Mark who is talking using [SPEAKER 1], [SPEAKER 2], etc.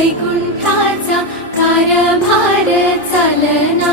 [SPEAKER 1] विना वैकुंठाचा कारभार चालना